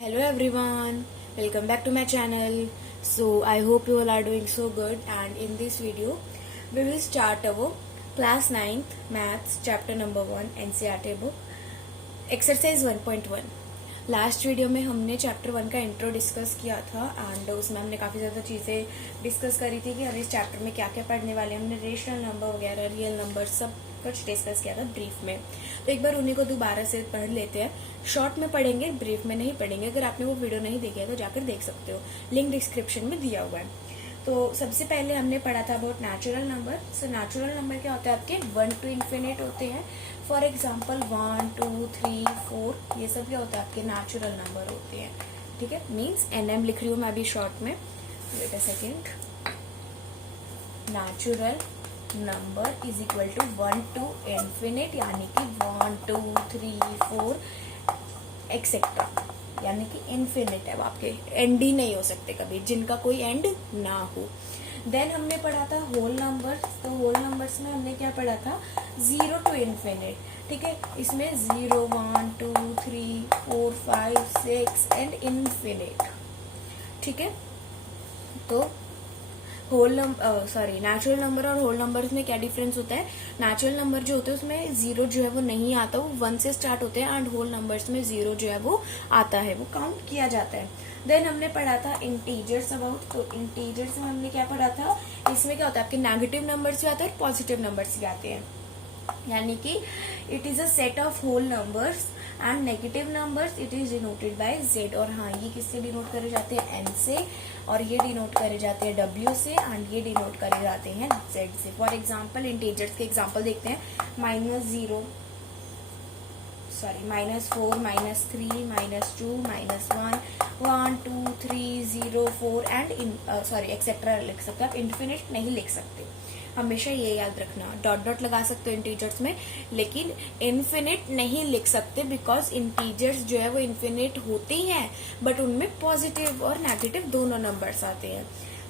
Hello everyone, welcome back to my channel. So I hope you all are doing so good, and in this video we will start our class 9th maths chapter number 1 NCERT book exercise 1.1. Last video में हमने chapter 1 का intro discuss किया था and उसमें हमने काफ़ी ज़्यादा चीज़ें डिस्कस करी थी कि हम इस चैप्टर में क्या क्या पढ़ने वाले हैं. हमने रेशनल नंबर वगैरह रियल नंबर सब कुछ डिस्कस किया था ब्रीफ में. तो एक बार उन्हीं को दोबारा से पढ़ लेते हैं. शॉर्ट में पढ़ेंगे, ब्रीफ में नहीं पढ़ेंगे. अगर आपने वो वीडियो नहीं देखी है तो जाकर देख सकते हो, लिंक डिस्क्रिप्शन में दिया हुआ है. तो सबसे पहले हमने पढ़ा था about natural number. So natural number क्या होता है, आपके 1 to इन्फिनिट होते हैं. फॉर एग्जाम्पल 1, 2, 3, 4 ये सब क्या होता है, आपके नेचुरल नंबर होते हैं. ठीक है, मीन्स NM लिख रही हूँ मैं अभी शॉर्ट में. Wait a second. Natural number is equal to 1 to infinite, यानी कि 1, 2, 3, 4 एक्सेट्रा, यानी कि इन्फिनिट है. आपके एंड ही नहीं हो सकते कभी, जिनका कोई एंड ना हो. देन हमने पढ़ा था होल नंबर्स. तो होल नंबर्स में हमने क्या पढ़ा था, 0 to इन्फिनिट. ठीक है, इसमें 0, 1, 2, 3, 4, 5, 6 एंड इन्फिनिट. ठीक है, तो नेचुरल नंबर और होल नंबर्स में क्या डिफरेंस होता है. नेचुरल नंबर जो होते हैं उसमें 0 जो है वो नहीं आता, वो 1 से स्टार्ट होते हैं. एंड होल नंबर्स में 0 जो है वो आता है, वो काउंट किया जाता है. देन हमने पढ़ा था इंटीजर्स अबाउट. तो इंटीजर्स में हमने क्या पढ़ा था, इसमें क्या होता है, आपके नेगेटिव नंबर्स भी आते हैं और पॉजिटिव नंबर्स भी आते हैं. यानी कि it is a set of whole numbers and negative numbers it is denoted by Z. और हाँ, ये किससे डिनोट करे जाते हैं, N से, और ये डिनोट करे जाते हैं W से, एंड ये डिनोट करे जाते हैं Z से. फॉर एग्जाम्पल इंटीजर्स के एग्जाम्पल देखते हैं. -0, -4, -3, -2, -1, 1, 2, 3, 0, 4 एंड एक्सेट्रा लिख सकते हैं. आप इन्फिनिट नहीं लिख सकते, हमेशा ये याद रखना. डॉट डॉट लगा सकते हो इंटीजर्स में, लेकिन इन्फिनिट नहीं लिख सकते, बिकॉज इंटीजर्स जो है वो इन्फिनिट होते हैं, बट उनमें पॉजिटिव और नेगेटिव दोनों नंबर्स आते हैं.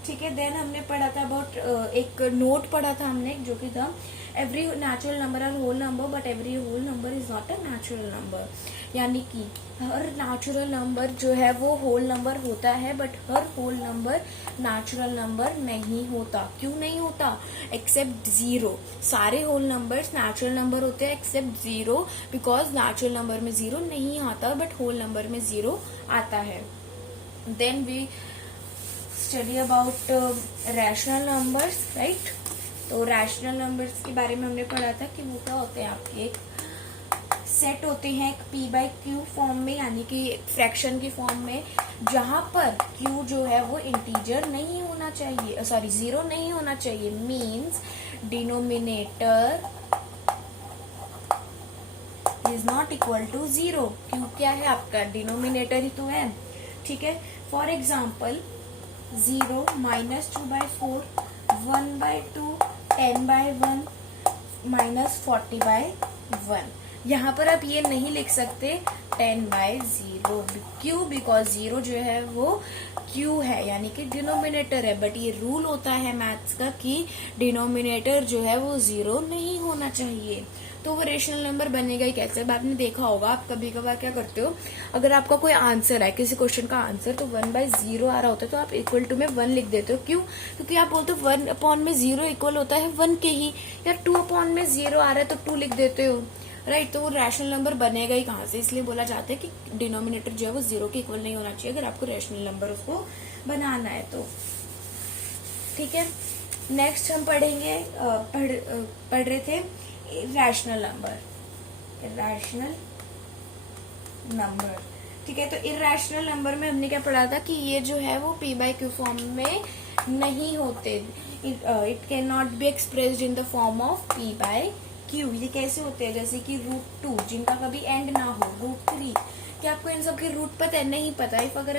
ठीक है, देन हमने पढ़ा था अबाउट एक नोट पढ़ा था हमने, जो कि था every natural number are whole number but every whole number is not a natural number. यानी कि हर नेचुरल नंबर जो है वो होल नंबर होता है, बट हर होल नंबर नेचुरल नंबर नहीं होता. क्यों नहीं होता, एक्सेप्ट 0. सारे होल नंबर्स नेचुरल नंबर होते हैं एक्सेप्ट 0, बिकॉज नेचुरल नंबर में 0 नहीं आता, बट होल नंबर में 0 आता है. Then we study about rational numbers, right. तो रैशनल नंबर्स के बारे में हमने पढ़ा था कि वो क्या होते हैं, आपके एक सेट होते हैं P/Q फॉर्म में, यानी कि फ्रैक्शन की फॉर्म में, जहां पर Q जो है वो इंटीजर नहीं होना चाहिए, 0 नहीं होना चाहिए. Means denominator is not equal to 0. Q क्या है, आपका डिनोमिनेटर ही तो है. ठीक है, फॉर एग्जाम्पल 0, -2/4, 1/2, 10/1, -40/1. यहाँ पर आप ये नहीं लिख सकते 10/0. क्यों, बिकॉज 0 जो है वो Q है, यानी कि डिनोमिनेटर है. बट ये रूल होता है मैथ्स का कि डिनोमिनेटर जो है वो 0 नहीं होना चाहिए. तो वो रेशनल नंबर बनेगा ही कैसे. अब आपने देखा होगा, आप कभी कभार क्या करते हो, अगर आपका कोई आंसर है, किसी क्वेश्चन का आंसर, तो 1/0 आ रहा होता है, तो आप इक्वल टू में 1 लिख देते हो. क्यों, क्योंकि आप बोलते हो 1/0 इक्वल होता है 1 के ही. यार 2/0 आ रहा है तो 2 लिख देते हो, राइट. तो वो रैशनल नंबर बनेगा ही कहाँ से. इसलिए बोला जाता है कि डिनोमिनेटर जो है वो 0 के इक्वल नहीं होना चाहिए अगर आपको रैशनल नंबर उसको बनाना है तो. ठीक है, नेक्स्ट हम पढ़ेंगे, पढ़ रहे थे इरेशनल नंबर. ठीक है, तो इरेशनल नंबर में हमने क्या पढ़ा था कि ये जो है वो P/Q फॉर्म में नहीं होते. It can not be expressed in the form of P/Q. ये कैसे होते हैं, जैसे कि √2 जिनका कभी एंड ना हो, √3. क्या आपको इन सब के रूट पता है, नहीं पता. इफ अगर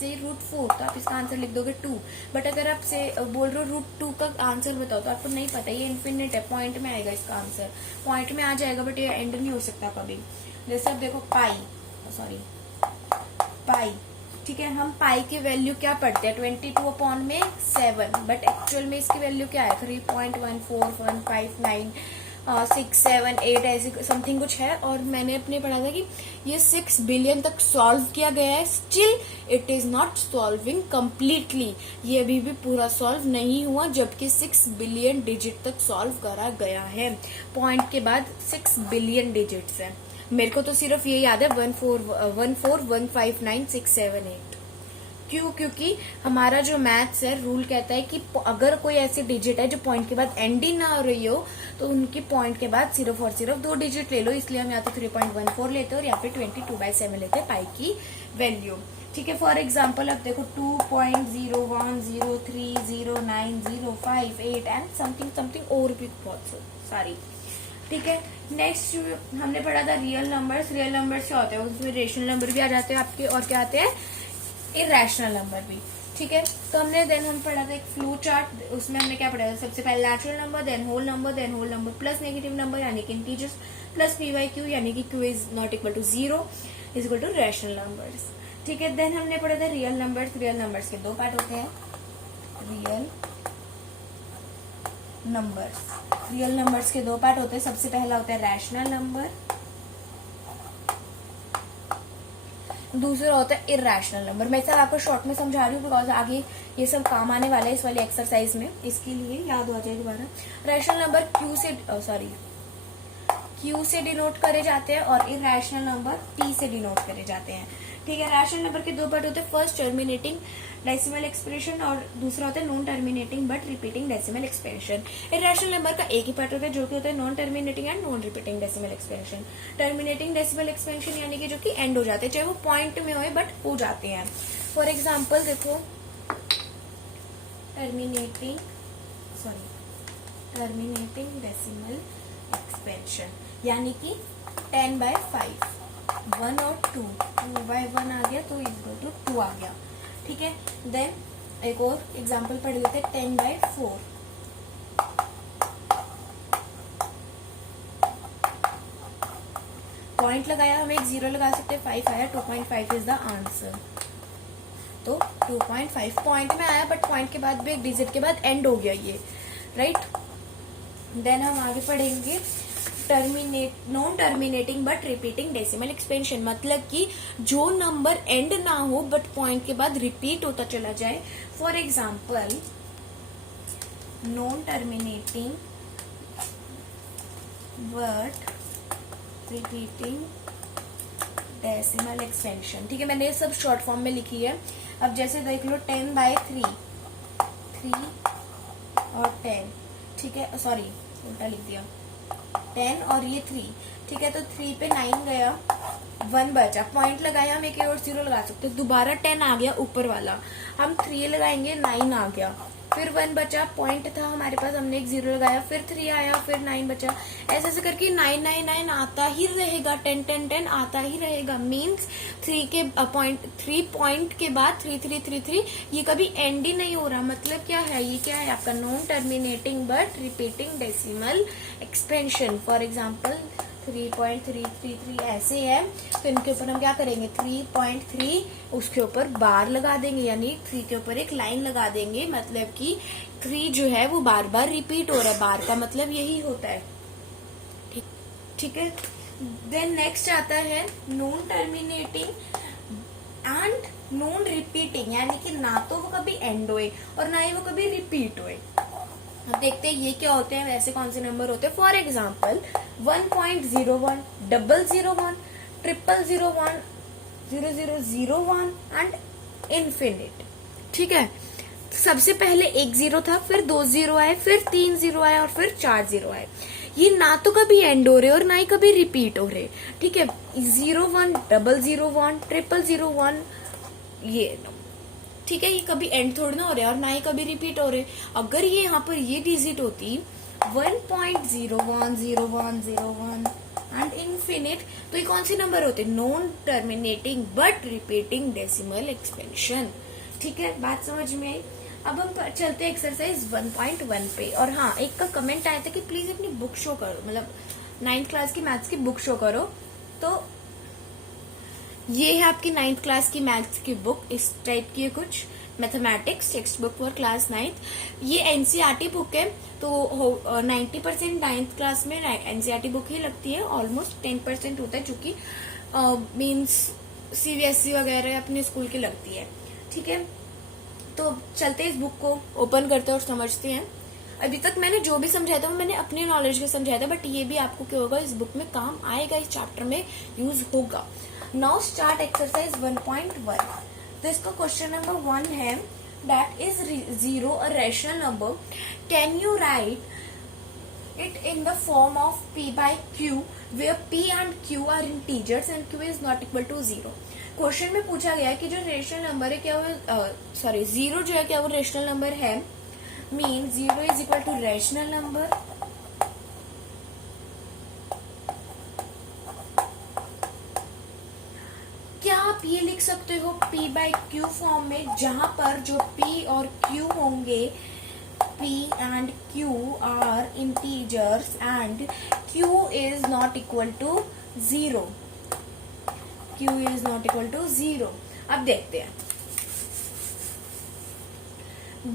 से √4 तो आप इसका आंसर लिख दोगे 2. बट अगर आप से बोल रहे हो √2 का आंसर बताओ, तो आपको नहीं पता, ये इन्फिनिट है, पॉइंट में आएगा इसका आंसर, पॉइंट में आ जाएगा, बट ये एंड नहीं हो सकता कभी. जैसे आप देखो पाई. ठीक है, हम पाई की वैल्यू क्या पढ़ते हैं, 22/7, बट एक्चुअल में इसकी वैल्यू क्या है, 3.14159 6, 7, 8 ऐसी समथिंग कुछ है, और मैंने अपने पढ़ा था कि ये 6 बिलियन तक सॉल्व किया गया है, still it is not solving completely, ये अभी भी पूरा सॉल्व नहीं हुआ, जबकि 6 बिलियन डिजिट तक सॉल्व करा गया है। पॉइंट के बाद 6 बिलियन डिजिट्स है। मेरे को तो सिर्फ ये याद है 1415159 678। क्यों? क्योंकि हमारा जो मैथ्स है रूल कहता है कि अगर कोई ऐसी डिजिट है जो पॉइंट के बाद एंड ही ना हो रही हो, तो उनकी पॉइंट के बाद सिर्फ और सिर्फ 2 डिजिट ले लो। इसलिए हम या तो 3.14 लेते हैं और या फिर 22/7 लेते हैं पाई की वैल्यू। ठीक है, फॉर एग्जाम्पल अब देखो 2.01030905 8 एंड समथिंग समथिंग और भी बहुत सारी। ठीक है, नेक्स्ट हमने पढ़ा था रियल नंबर्स। रियल नंबर्स क्या होते हैं? उसमें रेशनल नंबर भी आ जाते हैं आपके, और क्या आते हैं? इरेशनल नंबर भी। ठीक है, तो हमने देन हम पढ़ा था एक फ्लो चार्ट, उसमें हमने क्या पढ़ा था? सबसे पहले natural number, then whole number plus negative number यानी कि इंटीजर्स, प्लस p/q यानी कि q is not equal to 0 is equal to rational numbers. ठीक है, देन हमने पढ़ा था रियल नंबर्स। रियल नंबर्स के 2 पार्ट होते हैं। रियल नंबर्स के 2 पार्ट होते हैं। सबसे पहला होता है रैशनल नंबर, दूसरा होता है इरेशनल नंबर। मैं सब आपको शॉर्ट में समझा रही हूँ बिकॉज आगे ये सब काम आने वाला है इस वाली एक्सरसाइज में, इसके लिए याद हो जाए दोबारा। रैशनल नंबर क्यू से डिनोट करे जाते हैं और इरेशनल नंबर टी से डिनोट करे जाते हैं। ठीक है, रैशनल नंबर के 2 पार्ट होते हैं। फर्स्ट टर्मिनेटिंग डेसिमल एक्सप्रेशन और दूसरा होता है non terminating but repeating decimal expression. Irrational number का एक ही पार्ट होता है जो कि होता है non terminating and non repeating decimal expression. Terminating decimal expression यानी कि जो कि एंड हो जाते हैं, चाहे वो पॉइंट में होए बट हो जाते हैं। फॉर एग्जाम्पल देखो टर्मिनेटिंग डेसिमल एक्सपेंशन यानी कि 10/5, 1 और 2/1 आ गया तो इक्वल टू 2 आ गया। ठीक है, देन एक और एग्जांपल पढ़ लेते हैं 10/4। पॉइंट लगाया, हम एक 0 लगा सकते हैं, 5 आया, 2.5 इज द आंसर। तो 2.5 पॉइंट में आया बट पॉइंट के बाद भी एक डिजिट के बाद एंड हो गया ये, राइट। देन हम आगे पढ़ेंगे non terminating but repeating decimal expansion, मतलब कि जो नंबर एंड ना हो बट पॉइंट के बाद रिपीट होता चला जाए। For example non terminating but repeating decimal expansion. ठीक है, मैंने ये सब शॉर्ट फॉर्म में लिखी है। अब जैसे देख लो 10/3 और 10, ठीक है, सॉरी उल्टा लिख दिया, 10 और ये 3। ठीक है, तो 3 पे 9 गया, 1 बचा, पॉइंट लगाया, हम एक और 0 लगा सकते हैं, दोबारा 10 आ गया ऊपर वाला, हम 3 लगाएंगे, 9 आ गया, फिर 1 बचा, पॉइंट था हमारे पास, हमने एक 0 लगाया, फिर 3 आया, फिर 9 बचा, ऐसे ऐसे करके 9 9 9 आता ही रहेगा, 10 10 10 आता ही रहेगा। मीन्स 3 पॉइंट के बाद 3 3 3 3 ये कभी एंड ही नहीं हो रहा। मतलब क्या है? ये क्या है आपका? Non terminating but repeating decimal expansion. For example 3.333 ऐसे है, तो इनके ऊपर हम क्या करेंगे? 3.3 उसके ऊपर बार लगा देंगे, यानी 3 के ऊपर एक लाइन लगा देंगे, मतलब कि 3 जो है वो बार बार रिपीट हो रहा है, बार का मतलब यही होता है। ठीक है, देन नेक्स्ट आता है non terminating and non repeating, यानी कि ना तो वो कभी एंड होए और ना ही वो कभी रिपीट होए। अब देखते हैं ये क्या होते हैं, वैसे कौन से नंबर होते हैं। For example 1.01, 001, 0001, 0001 and infinite. ठीक है, सबसे पहले एक 0 था, फिर 2 0 आए, फिर 3 0 आए और फिर 4 0 आए। ये ना तो कभी एंड हो रहे और ना ही कभी रिपीट हो रहे। ठीक है, 01, 001, 0001 ये, ठीक है, ये कभी एंड थोड़ी ना हो रहे और ना ही कभी रिपीट हो रहे। अगर ये यहाँ पर ये डिजिट होती 1.01, 01, 01 एंड इन्फिनिट, तो ये कौन से नंबर होते? Non terminating but repeating decimal expansion. ठीक है, बात समझ में आई। अब हम चलते हैं एक्सरसाइज 1.1 पे। और हाँ, एक का कमेंट आया था कि प्लीज अपनी बुक शो करो, मतलब 9th क्लास की मैथ्स की बुक शो करो। तो ये है आपकी 9th क्लास की मैथ्स की बुक, इस टाइप की है कुछ, mathematics text book for class 9th। ये एनसीईआरटी बुक है, तो 90% 9th क्लास में एनसीईआरटी बुक ही लगती है, ऑलमोस्ट 10% होता है, जो कि मीन्स सीबीएसई वगैरह अपने स्कूल की लगती है। ठीक है, तो चलते हैं इस बुक को ओपन करते हैं और समझते हैं। अभी तक मैंने जो भी समझाया था वो मैंने अपनी नॉलेज के समझाया था, बट ये भी आपको क्या होगा, इस बुक में काम आएगा, इस चैप्टर में यूज होगा। Now start exercise 1.1। तो इसका क्वेश्चन नंबर 1 है, that is 0 a rational number, can you right it in the form of p by q where p and q are integers and q is not equal to 0। Question में पूछा गया है कि जो rational number है क्या वो sorry zero जो है क्या वो रेशनल नंबर है, mean 0 is equal to rational number, क्या आप ये लिख सकते हो p by q फॉर्म में, जहां पर जो p और q होंगे, p and q are integers and q is not equal to 0, q is not equal to 0। अब देखते हैं,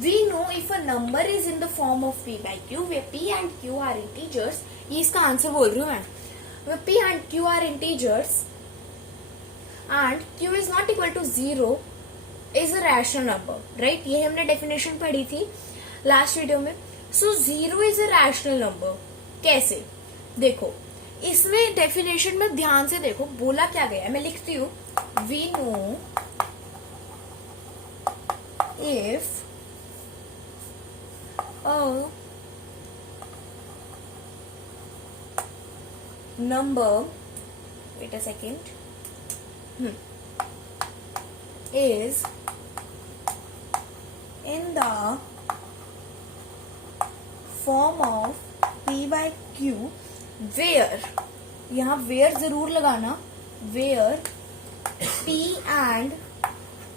we know if a number is in the form of p by q where p and q are integers, ये इसका answer बोल रही हूँ मैं, where p and q are integers and q is not equal to 0 is a rational number, right? ये हमने definition पढ़ी थी लास्ट वीडियो में। सो 0 इज अ रैशनल नंबर, कैसे? देखो इसमें डेफिनेशन में ध्यान से देखो, बोला क्या गया है, मैं लिखती हूँ, we know if a number, wait a second, is in the form of p by q where, यहां where जरूर लगाना, where p and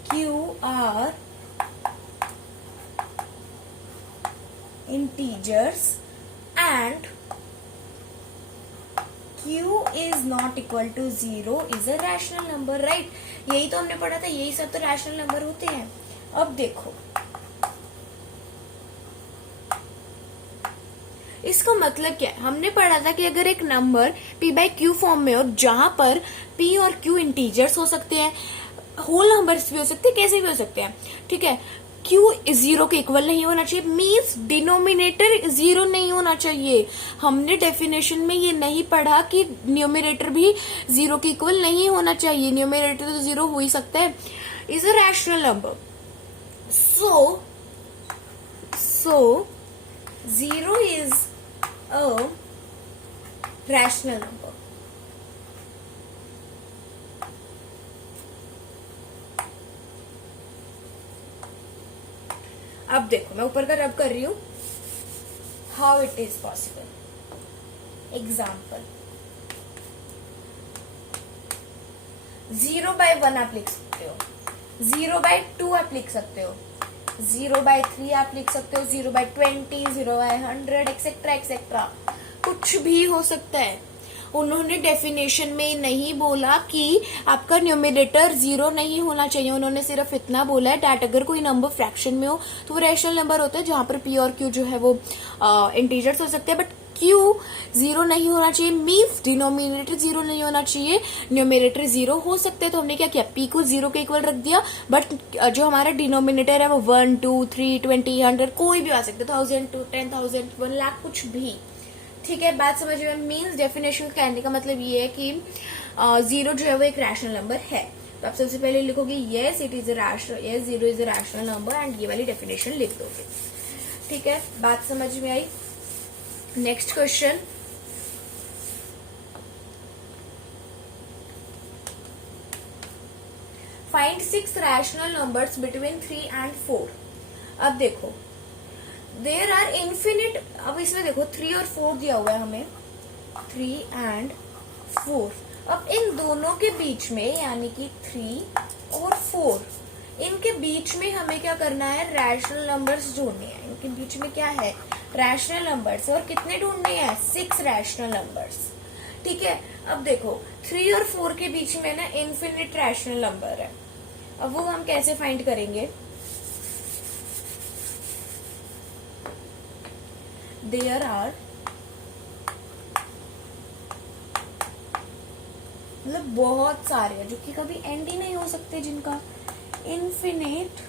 q are integers and q is not equal to 0 is a rational number, right? यही तो हमने पढ़ा था, यही सब तो रैशनल नंबर होते हैं। अब देखो इसका मतलब क्या है, हमने पढ़ा था कि अगर एक number p by q form में और जहां पर p और q इंटीजर्स हो सकते हैं, होल नंबर्स भी हो सकते हैं, कैसे भी हो सकते हैं, ठीक है, q 0 के इक्वल नहीं होना चाहिए, मीन्स डिनोमिनेटर 0 नहीं होना चाहिए। हमने डेफिनेशन में ये नहीं पढ़ा कि न्यूमरेटर भी 0 के इक्वल नहीं होना चाहिए, न्यूमरेटर तो 0 हो ही सकता है, is a rational number. So 0 is a rational number। अब देखो मैं ऊपर का रब कर रही हूं, how it is possible. Example 0/1 आप लिख सकते हो, 0/2 आप लिख सकते हो, 0/3 आप लिख सकते हो, 0/20, 0/100 एक्सेट्रा एक्सेट्रा, कुछ भी हो सकता है। उन्होंने डेफिनेशन में नहीं बोला कि आपका न्यूमरेटर 0 नहीं होना चाहिए, उन्होंने सिर्फ इतना बोला है डैट अगर कोई नंबर फ्रैक्शन में हो तो वो रैशनल नंबर होता है, जहां पर p और q जो है वो इंटीजर्स हो सकते हैं, बट q 0 नहीं होना चाहिए, मीन्स डिनोमिनेटर 0 नहीं होना चाहिए, न्यूमरेटर 0 हो सकते हैं। तो हमने क्या किया, p को 0 के इक्वल रख दिया, बट जो हमारा डिनोमिनेटर है वो 1, 2, 3, 20, 100 कोई भी आ सकता है, 1000, 10,000, 1 लाख, कुछ भी। ठीक है, बात समझ में? मीन्स डेफिनेशन कहने का मतलब ये है कि 0 जो है वो एक रैशनल नंबर है। तो आप सबसे पहले लिखोगे yes it is a rational, yes 0 is a rational number, and ये वाली डेफिनेशन लिख दोगे। ठीक है, बात समझ में आई? Next question, find 6 rational numbers between 3 and 4। अब देखो देर आर इन्फिनिट, अब इसमें देखो 3 और 4 दिया हुआ है हमें, 3 and 4। अब इन दोनों के बीच में यानी कि 3 और 4, इनके बीच में हमें क्या करना है, रैशनल नंबर्स ढूंढने हैं। इनके बीच में क्या है, रैशनल नंबर्स, और कितने ढूंढने हैं, 6 रैशनल नंबर्स। ठीक है, अब देखो 3 और 4 के बीच में ना इनफिनिट रैशनल नंबर है, अब वो हम कैसे फाइंड करेंगे? देयर आर, मतलब बहुत सारे हैं जो कि कभी एंड ही नहीं हो सकते, जिनका infinite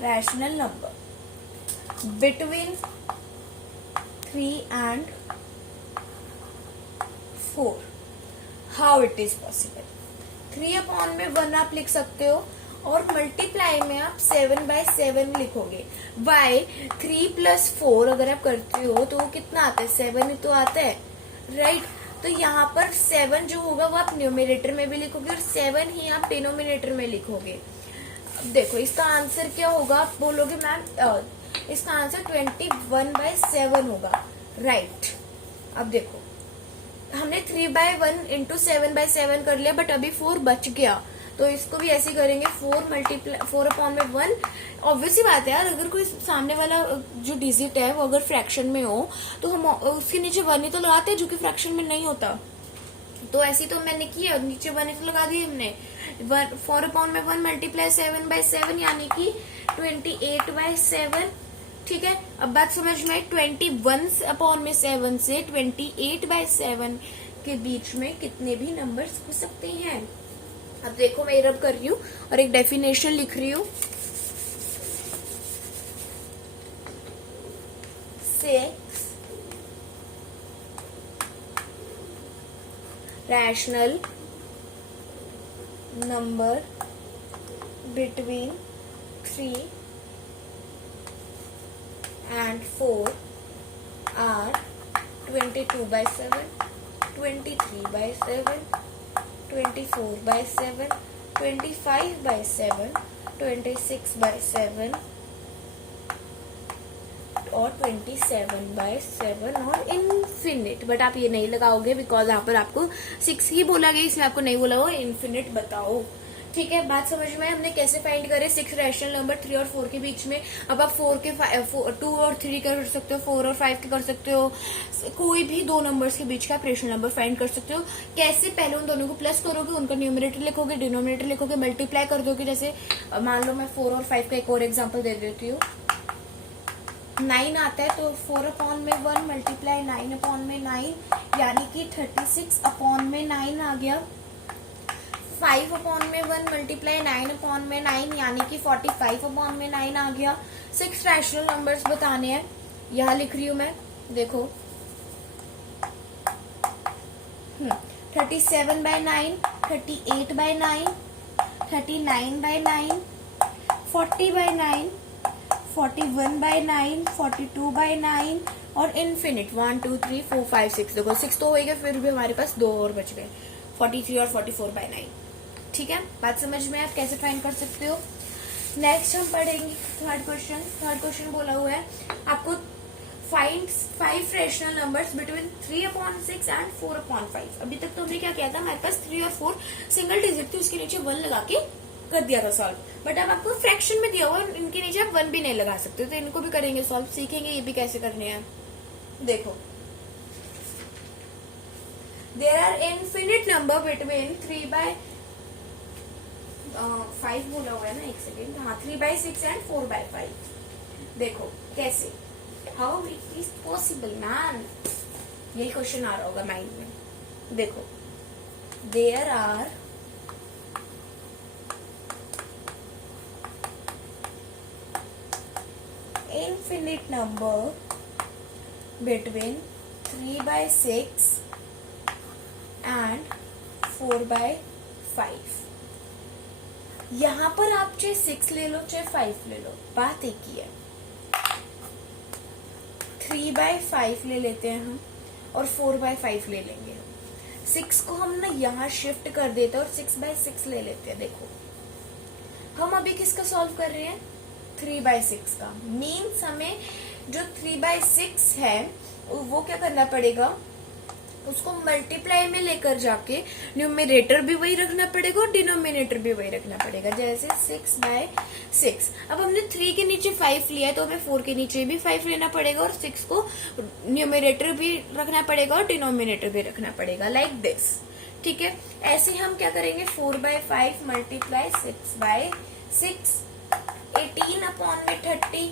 rational number between 3 and 4. How it is possible? 3/1 आप लिख सकते हो और मल्टीप्लाई में आप 7/7 लिखोगे। वाई 3 + 4 अगर आप करते हो तो वो कितना आता है? 7 ही तो आता है, राइट? तो यहाँ पर 7 जो होगा वो आप न्यूमरेटर में भी लिखोगे और 7 ही आप डिनोमिनेटर में लिखोगे। अब देखो इसका आंसर क्या होगा? आप बोलोगे मैम इसका आंसर 21/7 होगा, राइट? अब देखो हमने 3/1 इंटू 7/7 कर लिया, बट अभी 4 बच गया, तो इसको भी ऐसे करेंगे 4/1। ऑब्वियसली बात है यार, अगर कोई सामने वाला जो डिजिट है वो अगर फ्रैक्शन में हो तो हम उसके नीचे 1 ही तो लगाते हैं, जो कि फ्रैक्शन में नहीं होता। तो ऐसी तो मैंने किया, नीचे 1 ही तो लगा दिए हमने। 4/1 मल्टीप्लाई 7/7 यानी कि 28/7, ठीक है? अब बात समझ में आई, 21/7 से 28/7 के बीच में कितने भी नंबर्स हो सकते हैं। अब देखो मैं रब कर रही हूँ और एक डेफिनेशन लिख रही हूँ। 6 rational number between 3 and 4 are 22/7, 23/7, 24/7, 25/7, 26/7 और 27/7 और इनफिनिट। बट आप ये नहीं लगाओगे बिकॉज यहाँ पर आपको 6 ही बोला गया, इसमें आपको नहीं बोला हो इनफिनिट बताओ, ठीक है? बात समझ में? हमने कैसे फाइंड करे 6 रैशनल नंबर 3 और 4 के बीच में। अब आप 2 और 3 कर सकते हो, 4 और 5 के कर सकते हो, कोई भी दो नंबर्स के बीच का रैशनल नंबर फाइंड कर सकते हो। कैसे? पहले उन दोनों को प्लस करोगे, उनका न्यूमरेटर लिखोगे, डिनोमिनेटर लिखोगे, मल्टीप्लाई कर दोगे। जैसे मान लो मैं 4 और 5 का एक और एग्जाम्पल दे देती हूँ। 9 आता है तो 4/1 मल्टीप्लाई 9/9 यानी कि 36/9 आ गया। 5/1 मल्टीप्लाई 9/9 यानी कि 45/9 आ गया। 6 रैशनल नंबर्स बताने हैं, यहाँ लिख रही हूँ मैं, देखो 37/9, 38/9, 39/9, 40/9, 41/9, 42/9 और इनफिनिट 1 2 3 4 5 6। देखो 6 तो हो गए, फिर भी हमारे पास 2 और बच गए, 43 और 44/9। ठीक है? बात समझ में? आप कैसे फाइंड कर सकते हो। नेक्स्ट हम पढ़ेंगे थर्ड क्वेश्चन बोला हुआ है आपको find 5 rational numbers between 3/6 and 4/5। अभी तक तो हमने क्या किया था, हमारे पास 3 और 4 सिंगल डिजिट थी, उसके नीचे 1 लगा के कर दिया था सॉल्व। बट अब आपको फ्रैक्शन में दिया हुआ, इनके नीचे आप 1 भी नहीं लगा सकते, तो इनको भी करेंगे सॉल्व, सीखेंगे ये भी कैसे करने हैं। देखो there are infinite number between 3/5 बोला हुआ है ना, एक सेकेंड, हाँ 3/6 एंड 4/5। देखो कैसे, how it is possible man, यही क्वेश्चन आ रहा होगा माइंड में। देखो there are infinite number between 3/6 and 4/5। यहां पर आप चाहे 6 ले लो चाहे 5 ले लो, बात एक ही है। 3/5 ले लेते हैं हम और 4/5 ले लेंगे हम। 6 को हम ना यहाँ शिफ्ट कर देते हैं और 6/6 ले लेते हैं। देखो हम अभी किसका सॉल्व कर रहे हैं, 3/6 का। मीन्स हमें जो 3/6 है वो क्या करना पड़ेगा, उसको मल्टीप्लाई में लेकर जाके न्यूमरेटर भी वही रखना पड़ेगा और डिनोमिनेटर भी वही रखना पड़ेगा। जैसे 6/6। अब हमने 3 के नीचे 5 लिया है तो हमें 4 के नीचे भी 5 लेना पड़ेगा और 6 को न्यूमरेटर भी रखना पड़ेगा और डिनोमिनेटर भी रखना पड़ेगा, लाइक दिस। ठीक है, ऐसे हम क्या करेंगे, 4/5 मल्टीप्लाई 6/6, 18/30।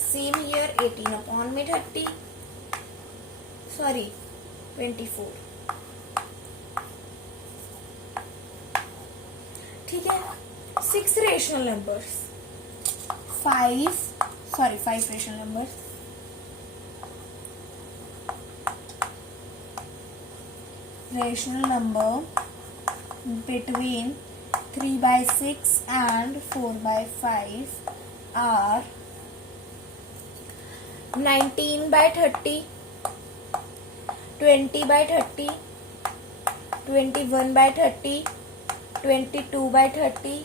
Same here 18/30, sorry 24। ठीक है, 6 rational numbers, 5 rational numbers, rational number between 3/6 and 4/5 are 19/30, 20/30, 21/30, 22/30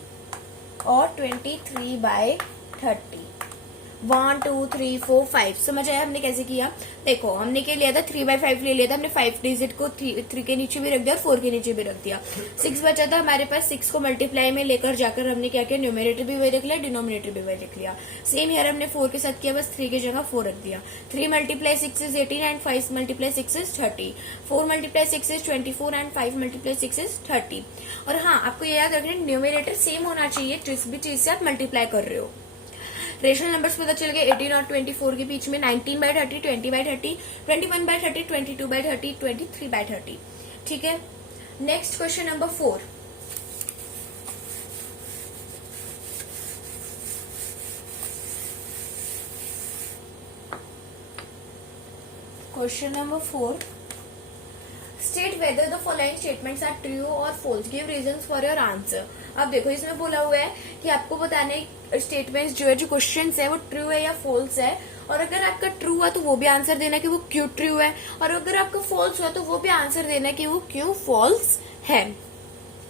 और 23/30। 1 2 3 4 5। समझ आया हमने कैसे किया? देखो, हमने क्या लिया था, 3/5 ले लिया था हमने, 5 डिजिट को 3 के नीचे भी रख दिया और 4 के नीचे भी रख दिया। 6 बचा था हमारे पास, 6 को मल्टीप्लाई में लेकर जाकर हमने क्या किया, न्यूमरेटर भी वही रख लिया, डिनोमिनेटर भी वही रख लिया। सेम हियर हमने 4 के साथ किया, बस 3 की जगह 4 रख दिया। 3 × 6 is 18 and 5 × 6 is 30। 4 × 6 is 24 and 5 × 6 is 30। और हाँ, आपको ये याद रखना, न्यूमरेटर सेम होना चाहिए जिस भी चीज से आप मल्टीप्लाई कर रहे हो। रेशनल नंबर्स पता चल गए, 18 और 24 के बीच में 19/30, 20/30, 21/30, 22/30, 23/30। ठीक है, next question number 4। Question number 4, state whether the following statements are true और false, give reasons for your answer. अब देखो, इसमें बोला हुआ है कि आपको बताने स्टेटमेंट्स जो है, जो क्वेश्चंस है वो ट्रू है या फॉल्स है, और अगर आपका ट्रू हुआ तो वो भी आंसर देना कि वो क्यों ट्रू है, और अगर आपका फॉल्स हुआ तो वो भी आंसर देना कि वो क्यों फॉल्स है।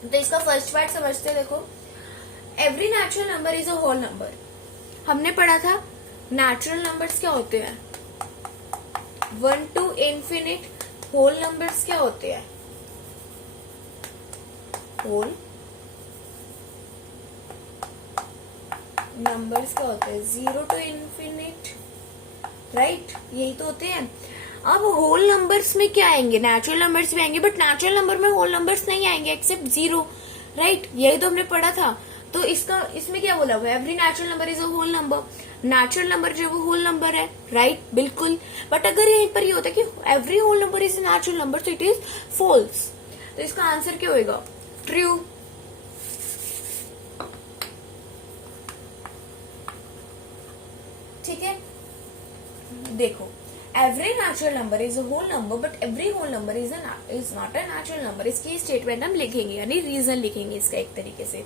तो इसका फर्स्ट पार्ट समझते हैं। देखो, every natural number is a whole number. हमने पढ़ा था नेचुरल नंबर्स क्या होते हैं, 1 to infinite। होल नंबर्स क्या होते हैं, होल नंबर्स क्या होते हैं, 0 to infinite, राइट, यही तो होते हैं। अब होल नंबर्स में क्या आएंगे, नेचुरल नंबर्स भी आएंगे, बट नेचुरल नंबर में होल नंबर्स नहीं आएंगे एक्सेप्ट 0, राइट, यही तो हमने पढ़ा था। तो इसमें क्या बोला हुआ है, every natural number is a whole number. Natural number जो है वो होल नंबर है, राइट, बिल्कुल। बट अगर यहीं पर ये होता है कि every whole number is a natural number, तो इट इज फॉल्स। तो इसका आंसर क्या होगा, ट्रू। ठीक है, देखो, every natural number is a whole number but every whole number is not a natural number. इसकी स्टेटमेंट हम लिखेंगे, यानी रीजन लिखेंगे इसका एक तरीके से।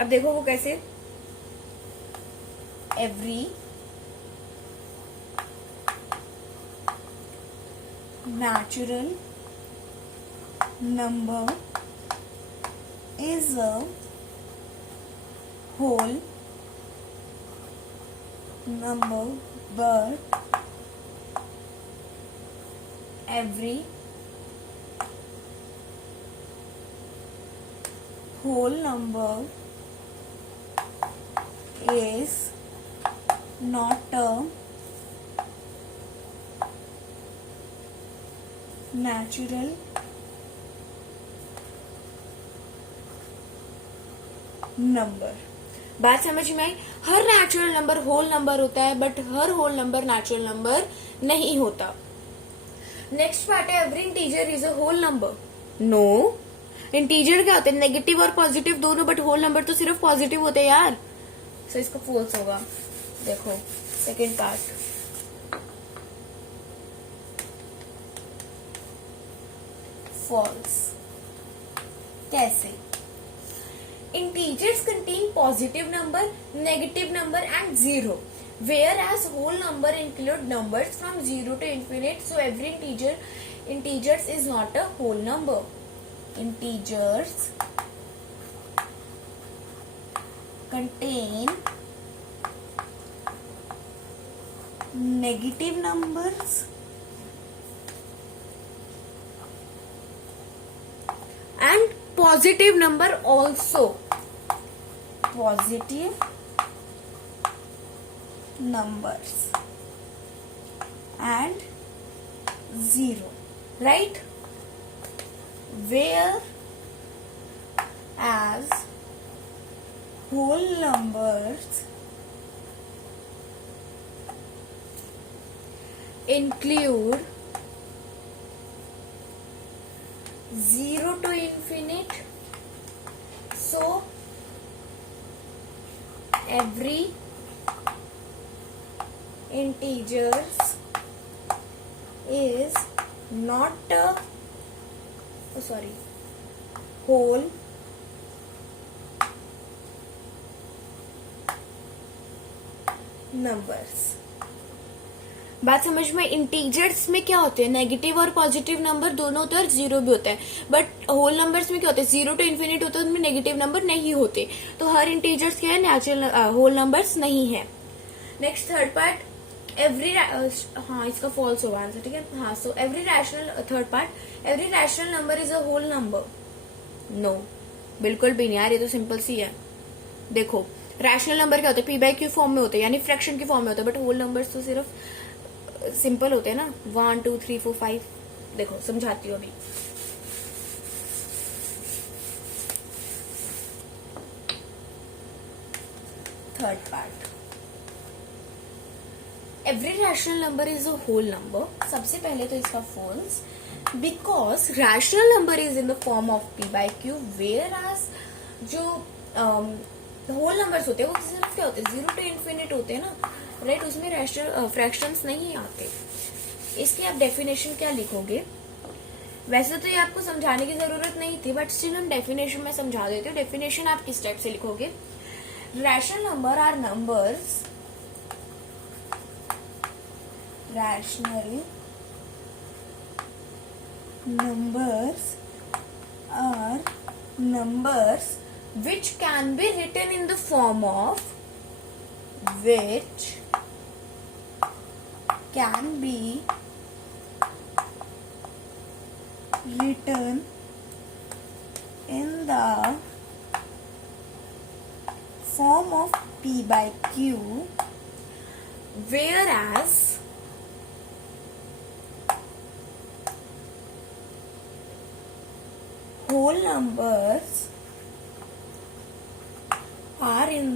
अब देखो वो कैसे, every natural number is a whole number but every whole number is not a natural number। बात समझ में आई? हर नेचुरल नंबर होल नंबर होता है बट हर होल नंबर नेचुरल नंबर नहीं होता। नेक्स्ट पार्ट है, every integer is a whole number. No, integer क्या होते हैं, नेगेटिव और पॉजिटिव दोनों, बट होल नंबर तो सिर्फ पॉजिटिव होते हैं यार। सो इसका फॉल्स होगा। देखो सेकेंड पार्ट, फॉल्स। कैसे, integers contain positive number, negative number and 0, whereas whole number include numbers from 0 to infinite, so every integers is not a whole number. Integers contain negative numbers positive number also. Positive numbers and 0, right? Where as whole numbers include 0 to infinite, so every integers is not a whole numbers. बात समझ में? Integers में क्या होते हैं, negative और positive number दोनों होते हैं और जीरो भी होता है, बट होल नंबर्स में क्या होता है, 0 टू इन्फिनिट होता है, उनमें नेगेटिव नंबर नहीं होते. तो हर इंटीजर्स क्या है, नेचुरल होल नंबर्स नहीं है. नेक्स्ट थर्ड पार्ट, एवरी हाँ इसका फॉल्स होगा आंसर, ठीक है. हाँ, so every rational, third part, every rational number is a whole number. No, बिल्कुल भी नहीं यार, ये तो सिंपल सी है. देखो रैशनल नंबर क्या होते हैं, p/q फॉर्म में होते हैं, यानी फ्रैक्शन की फॉर्म में होते हैं, बट होल नंबर्स तो सिर्फ सिंपल होते हैं ना, 1 2 3 4 5. देखो समझाती हूँ अभी. Third part, every rational number is a whole number. सबसे पहले तो इसका false, because rational number is in the form of p/q, whereas जो होल नंबर्स होते हैं वो सिर्फ क्या होते हैं, 0 टू इन्फिनिट होते हैं ना, राइट. उसमें रैशनल फ्रैक्शंस नहीं आते. इसकी आप डेफिनेशन क्या लिखोगे, वैसे तो ये आपको समझाने की जरूरत नहीं थी, बट स्टिल हम डेफिनेशन में समझा देते हो. डेफिनेशन आप किस टाइप से लिखोगे, rational number are numbers, rational numbers are numbers which can be written in the form of, which can be written in the form of p/q, whereas whole numbers are in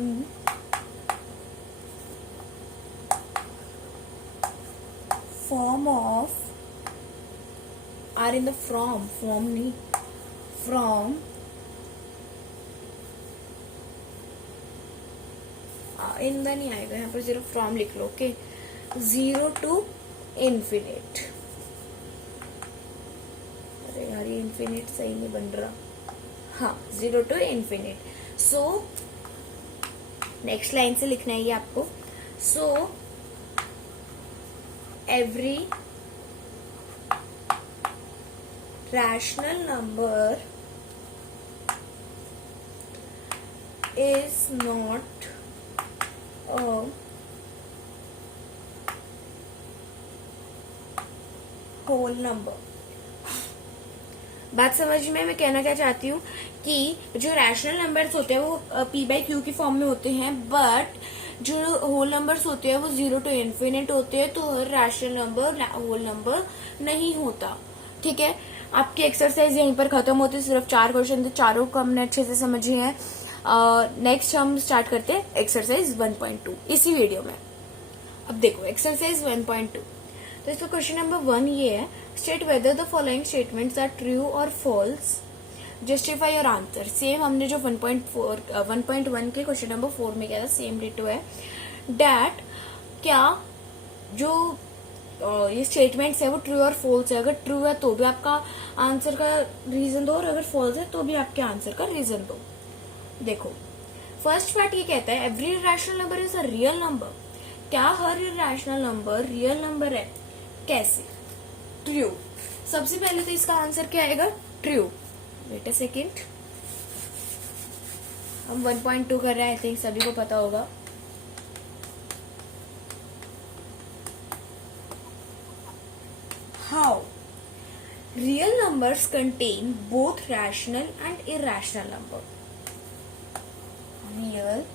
form of, are in the form नहीं, from in the नहीं आएगा, यहाँ पर सिर्फ from लिख लो. Okay, 0 to infinite. अरे यार ये इन्फिनिट सही नहीं बन रहा. हाँ, 0 to infinite. So next line से लिखना है ये आपको. So every rational number is not a whole number. बात समझ में मैं कहना क्या चाहती हूँ कि जो रैशनल नंबर्स होते हैं वो p/q की फॉर्म में होते हैं, बट जो होल नंबर्स होते हैं वो 0 टू इन्फिनिट होते हैं. तो हर रैशनल नंबर होल नंबर नहीं होता. ठीक है, आपकी एक्सरसाइज यहीं पर खत्म होती है. सिर्फ 4 क्वेश्चन थे, चारों को हमने अच्छे से समझे हैं. नेक्स्ट हम स्टार्ट करते हैं एक्सरसाइज 1.2 इसी वीडियो में. अब देखो एक्सरसाइज 1.2. तो इसका क्वेश्चन नंबर 1 ये है, state whether the following statements are true और false, justify your answer. Same हमने जो 1.1 के क्वेश्चन नंबर 4 में किया था, सेम डिटो है. डैट क्या जो ये स्टेटमेंट्स है वो ट्रू और फॉल्स है. अगर ट्रू है तो भी आपका आंसर का रीजन दो, और अगर फॉल्स है तो भी आपके आंसर का रीजन दो. देखो फर्स्ट पार्ट ये कहता है every rational number is a real number. क्या हर रैशनल नंबर रियल नंबर है? कैसे? ट्रू. सबसे पहले तो इसका आंसर क्या आएगा? ट्रू. वेट अ सेकेंड, हम 1.2 कर रहे हैं, आई थिंक सभी को पता होगा. How? real numbers contain both rational and irrational number. Real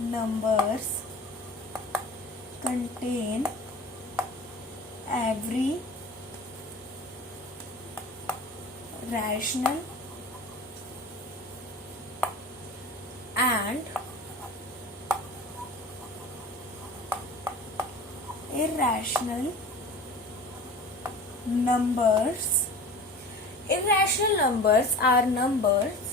numbers contain every rational and irrational numbers. Irrational numbers are numbers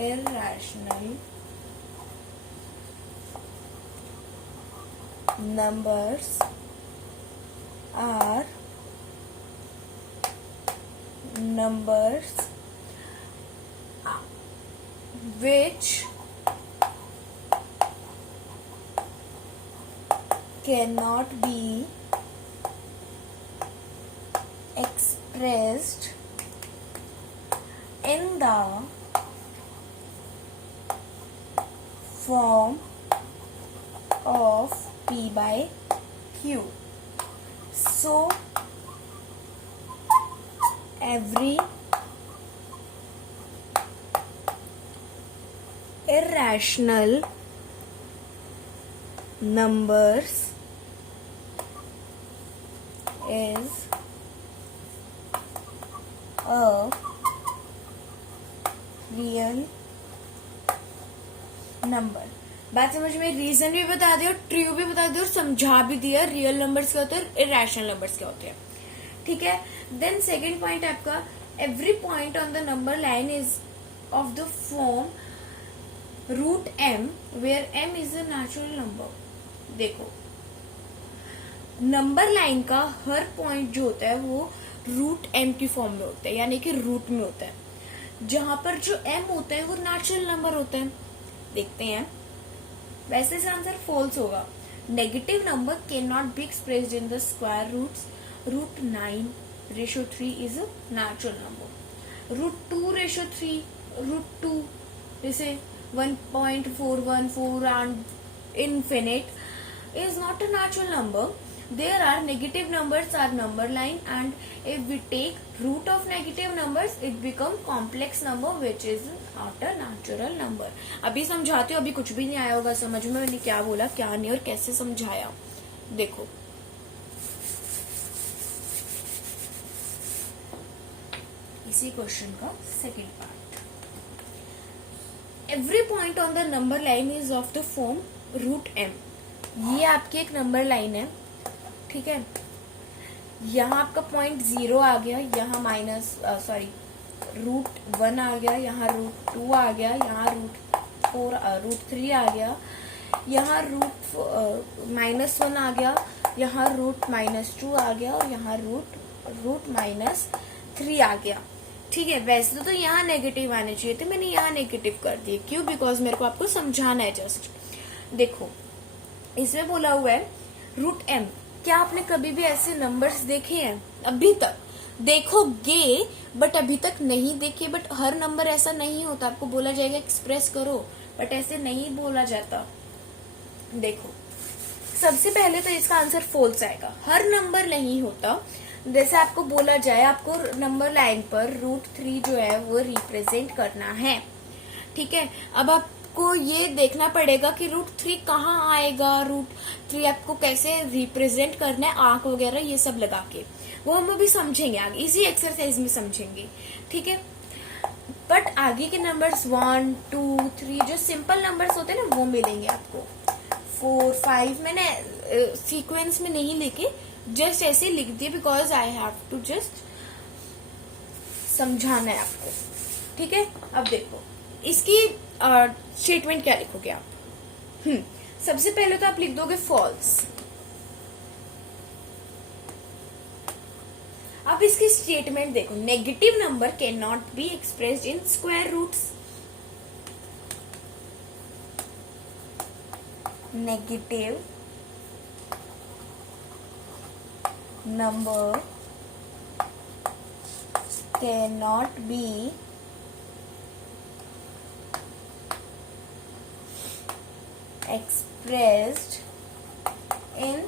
irrational numbers are numbers which cannot be expressed in the form of P by Q. So every irrational numbers is a real number. बात समझ में? Reason भी बता दिया, true भी बता दिया और समझा भी दिया रियल नंबर्स क्या होते हैं, इरेशनल नंबर्स क्या होते हैं. ठीक है. देन सेकेंड पॉइंट आपका, every point on the number line is of the form root M where M is a natural number. देखो, नंबर लाइन का हर पॉइंट जो होता है वो रूट एम की फॉर्म में होता है, यानी कि रूट में होता है. जहां पर जो एम होता है वो नेचुरल नंबर होता है. देखते हैं. वैसे इसका आंसर फॉल्स होगा. Negative number can not be expressed in the square roots. Root 9/3 is a natural number. Root 2/3, root 2 जैसे 1.414 and infinite is not a natural number. There are negative numbers are number line, and if we take root of negative numbers it become complex number which is not a natural number. अभी समझाती हूँ. अभी कुछ भी नहीं आया होगा समझ में मैंने क्या बोला क्या नहीं और कैसे समझाया. देखो, इसी क्वेश्चन का second part. Every point on the number line is of the form root M. ये आपकी एक नंबर लाइन है. ठीक है. यहाँ आपका पॉइंट 0 आ गया, यहाँ रूट 1 आ गया, यहाँ रूट 2 आ गया, यहाँ रूट 3 आ गया, यहाँ रूट -1 आ गया, यहाँ रूट -2 आ गया और यहाँ रूट -3 आ गया. ठीक है. वैसे तो यहाँ नेगेटिव आने चाहिए थे, मैंने यहाँ नेगेटिव कर दिए. क्यों? बिकॉज मेरे को आपको समझाना है जस्ट. देखो, इसमें बोला हुआ है रूट एम. क्या आपने कभी भी ऐसे नंबर्स देखे हैं? अभी तक देखोगे बट अभी तक नहीं देखे. बट हर नंबर ऐसा नहीं होता. आपको बोला जाएगा एक्सप्रेस करो, बट ऐसे नहीं बोला जाता. देखो, सबसे पहले तो इसका आंसर फॉल्स आएगा. हर नंबर नहीं होता. जैसे आपको बोला जाए आपको नंबर लाइन पर रूट 3 जो है वो रिप्रेजेंट करना है. ठीक है. अब आपको ये देखना पड़ेगा कि रूट 3 कहाँ आएगा. रूट 3 आपको कैसे रिप्रेजेंट करना है, आंख वगैरह ये सब लगा के, वो हम अभी समझेंगे आगे, इसी एक्सरसाइज में समझेंगे. ठीक है. बट आगे के नंबर्स 1, 2, 3 जो सिंपल नंबर्स होते हैं ना वो मिलेंगे आपको. 4, 5 मैंने सीक्वेंस में नहीं लिखे, जस्ट ऐसे लिख दिए because I have to just समझाना है आपको. ठीक है. अब देखो इसकी स्टेटमेंट क्या लिखोगे आप. सबसे पहले तो आप लिख दोगे फॉल्स. अब इसकी स्टेटमेंट देखो, negative number can not be expressed in square roots. Negative number cannot be expressed in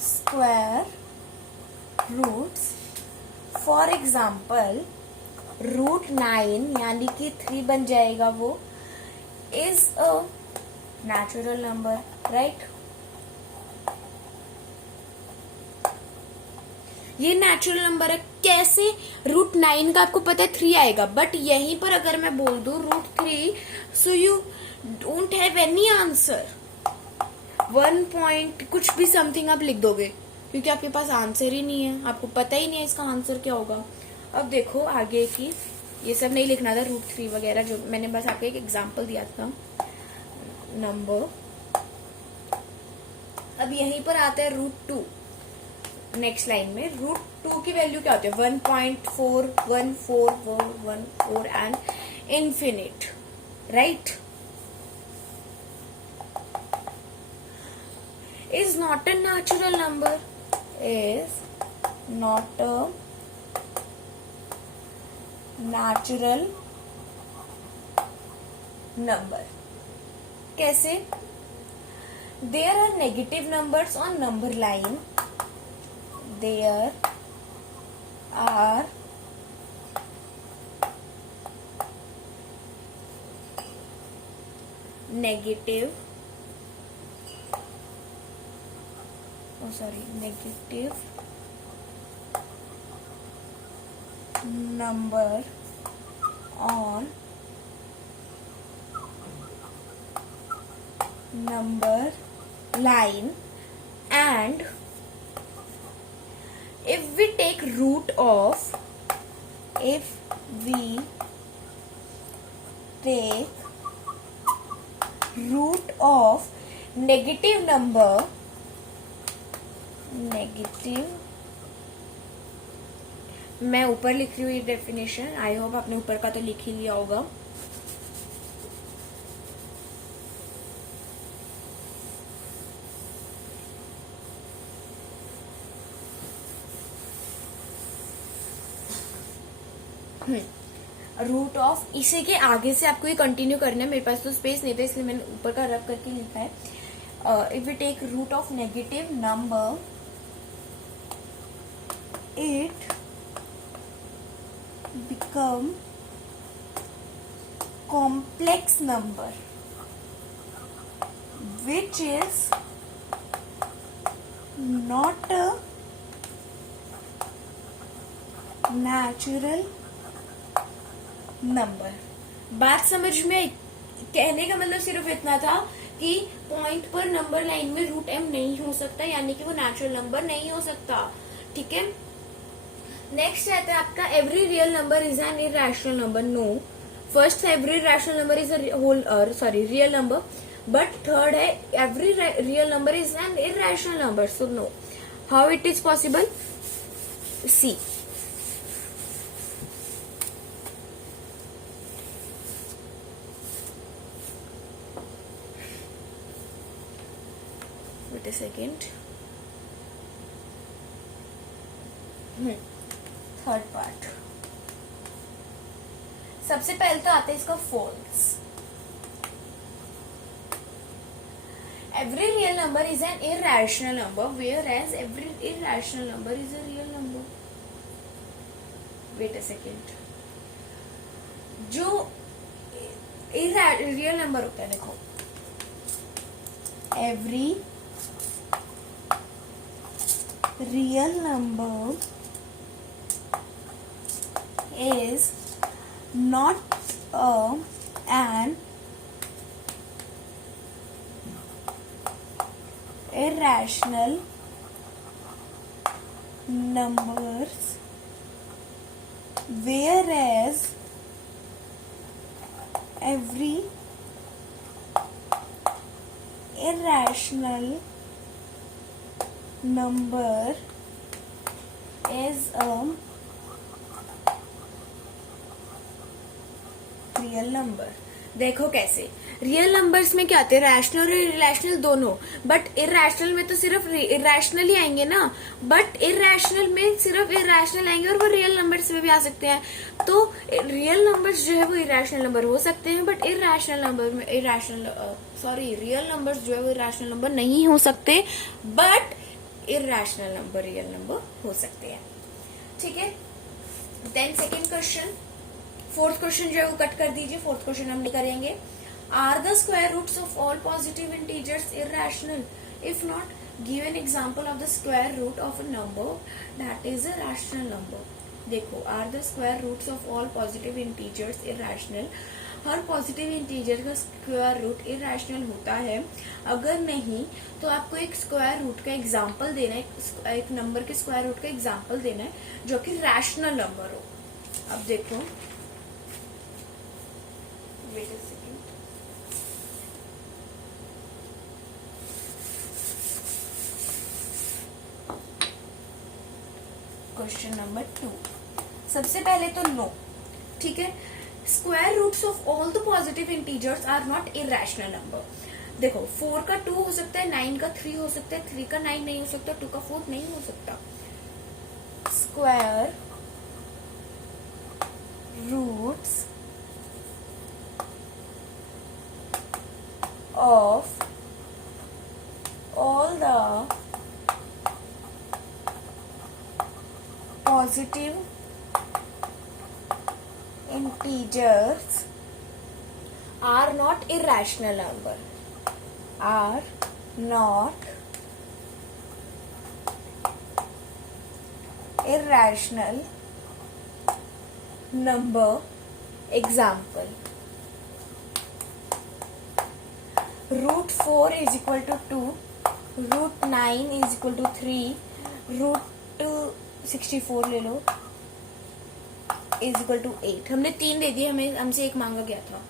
square roots. For example √9 यानी कि 3 बन जाएगा, वो is a natural number, right? ये नेचुरल नंबर है। कैसे? √9 का आपको पता है 3 आएगा, बट यहीं पर अगर मैं बोल दूं √3, so you don't have any answer. 1 point कुछ भी समथिंग आप लिख दोगे, क्योंकि आपके पास आंसर ही नहीं है, आपको पता ही नहीं है इसका आंसर क्या होगा। अब देखो आगे की, ये सब नहीं लिखना था √3 वगैरह, जो मैंने बस आपको एक एग्जांपल दिया था नंबर। अब यहीं पर आता है √2। नेक्स्ट लाइन में √2 की वैल्यू क्या होती है? 1.41414 and infinite, right? Is not a natural number, is not a natural number. कैसे? There are negative numbers on number line, there are negative number on number line, and if we take root of negative number, मैं ऊपर लिख रही हूँ ये definition, I hope आपने ऊपर का तो लिख ही लिया होगा। रूट ऑफ, इसी के आगे से आपको ये कंटिन्यू करना है। मेरे पास तो स्पेस नहीं था इसलिए मैंने ऊपर का रब करके लिखा है। If we take root of negative number, it become complex number which is not a natural number. बात समझ में? कहने का मतलब सिर्फ इतना था कि पॉइंट पर नंबर लाइन में √m नहीं हो सकता, यानी कि वो नेचुरल नंबर नहीं हो सकता, ठीक है? नेक्स्ट रहता है आपका every real number is an irrational number. No, first every rational number is real number, but third है every real number is an irrational number. So no, how it is possible? See, wait a second, third part. सबसे पहले तो आता है इसका false. Every real number is an irrational number whereas every irrational number is a real number. Wait a second, जो real number होता है, देखो every real number is not an irrational numbers, whereas every irrational number is a real number। देखो कैसे, real numbers में क्या आते हैं, रैशनल और इरेशनल दोनों, बट इरेशनल में तो सिर्फ इरेशनल ही आएंगे ना, बट इरेशनल में सिर्फ इरेशनल आएंगे और वो रियल नंबर्स में भी आ सकते हैं। तो रियल नंबर्स जो है वो इरेशनल नंबर हो सकते हैं, बट इरेशनल नंबर में रियल नंबर्स जो है वो इरेशनल नंबर नहीं हो सकते, but irrational number real number हो सकते हैं। ठीक है, then second question, fourth question जो है वो कट कर दीजिए, फोर्थ क्वेश्चन हम नहीं करेंगे। Are the square roots of all positive integers irrational? If not, give an example of the square root of a number that is a rational number. देखो, are the square roots of all positive integers irrational? हर positive integer का square root irrational होता है। अगर नहीं तो आपको एक स्क्वायर रूट का एग्जांपल देना है, एक नंबर के स्क्वायर रूट का एग्जांपल देना है जो कि रैशनल नंबर हो। अब देखो, wait a second, question number 2। सबसे पहले तो नो, ठीक है, square roots of all the positive integers are not irrational number. देखो, 4 का 2 हो सकता है, 9 का 3 हो सकता है, 3 का 9 नहीं हो सकता, 2 का 4 नहीं हो सकता। Square roots of all the positive integers are not irrational number, are not irrational number. Example, root 4 is equal to 2, root 9 is equal to 3, root 64 ले लो इज इक्वल टू 8। हमने 3 दे दिए, हमें हमसे 1 मांगा गया था।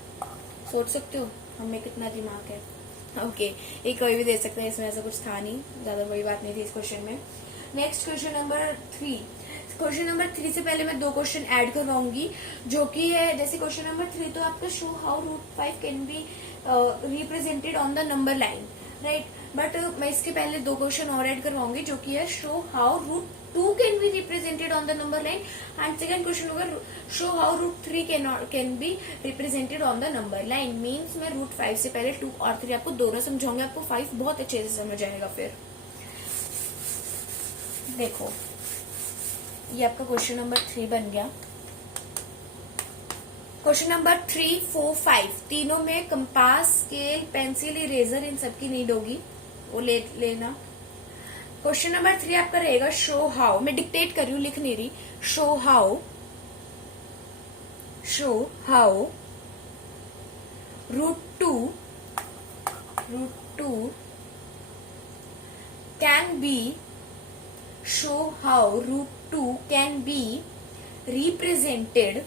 सोच सकते हो हमें कितना दिमाग है। ओके, ये कोई भी दे सकते हैं, इसमें ऐसा कुछ था नहीं, ज्यादा बड़ी बात नहीं थी इस क्वेश्चन में। Next question number 3। Question number 3 से पहले मैं 2 क्वेश्चन ऐड करवाऊंगी, जो कि है जैसे क्वेश्चन नंबर 3 तो आपका show how root 5 can be represented on the number line, right, but मैं इसके पहले 2 क्वेश्चन और ऐड करवाऊंगी, जो कि है show how root 2 can be represented on the number line, and second question होगा show how root 3 can be represented on the number line। means मैं root 5 से पहले 2 और 3 आपको दोनों समझाऊंगी, आपको 5 बहुत अच्छे से समझ आएगा। फिर देखो, ये आपका क्वेश्चन नंबर 3 बन गया। क्वेश्चन नंबर 3, 4, 5 तीनों में कंपास, स्केल, पेंसिल, इरेजर इन सबकी नीड होगी, वो लेना। क्वेश्चन नंबर 3 आपका रहेगा शो हाउ, मैं डिक्टेट कर रही हूँ, लिख नहीं रही। Show how root two can be, show how root 2 can be represented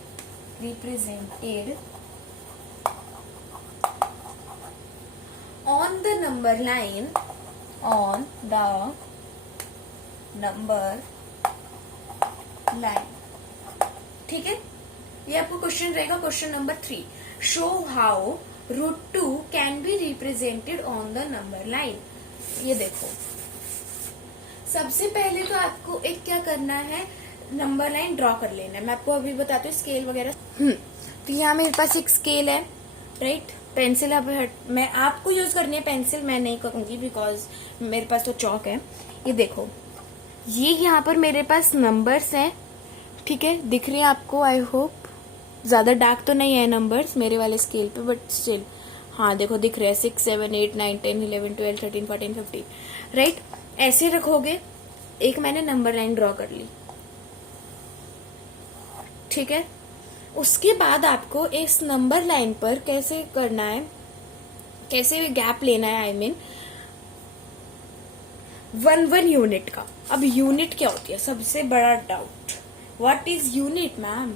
on the number line, on the number line। ठीक है, ये आपको क्वेश्चन रहेगा question number 3। Show how root 2 can be represented on the number line. ये देखो, सबसे पहले तो आपको एक क्या करना है, नंबर लाइन ड्रॉ कर लेना है। मैं आपको अभी बताती हूँ स्केल वगैरह। तो यहाँ मेरे पास एक स्केल है, राइट, पेंसिल अब मैं आपको यूज करनी है, पेंसिल मैं नहीं करूंगी बिकॉज मेरे पास तो चौक है। ये देखो, ये यहाँ पर मेरे पास नंबर्स हैं, ठीक है, दिख रही है आपको, आई होप। ज्यादा डार्क तो नहीं है नंबर्स मेरे वाले स्केल पे, बट स्टिल हाँ देखो दिख रहे हैं 6, 7, 8, 9, 10, 11, 12, 13, 14, 15, राइट। ऐसे रखोगे, एक मैंने नंबर लाइन ड्रॉ कर ली, ठीक है। उसके बाद आपको इस नंबर लाइन पर कैसे करना है, कैसे गैप लेना है, आई मीन 1 यूनिट का। अब यूनिट क्या होती है, सबसे बड़ा doubt, what is unit ma'am.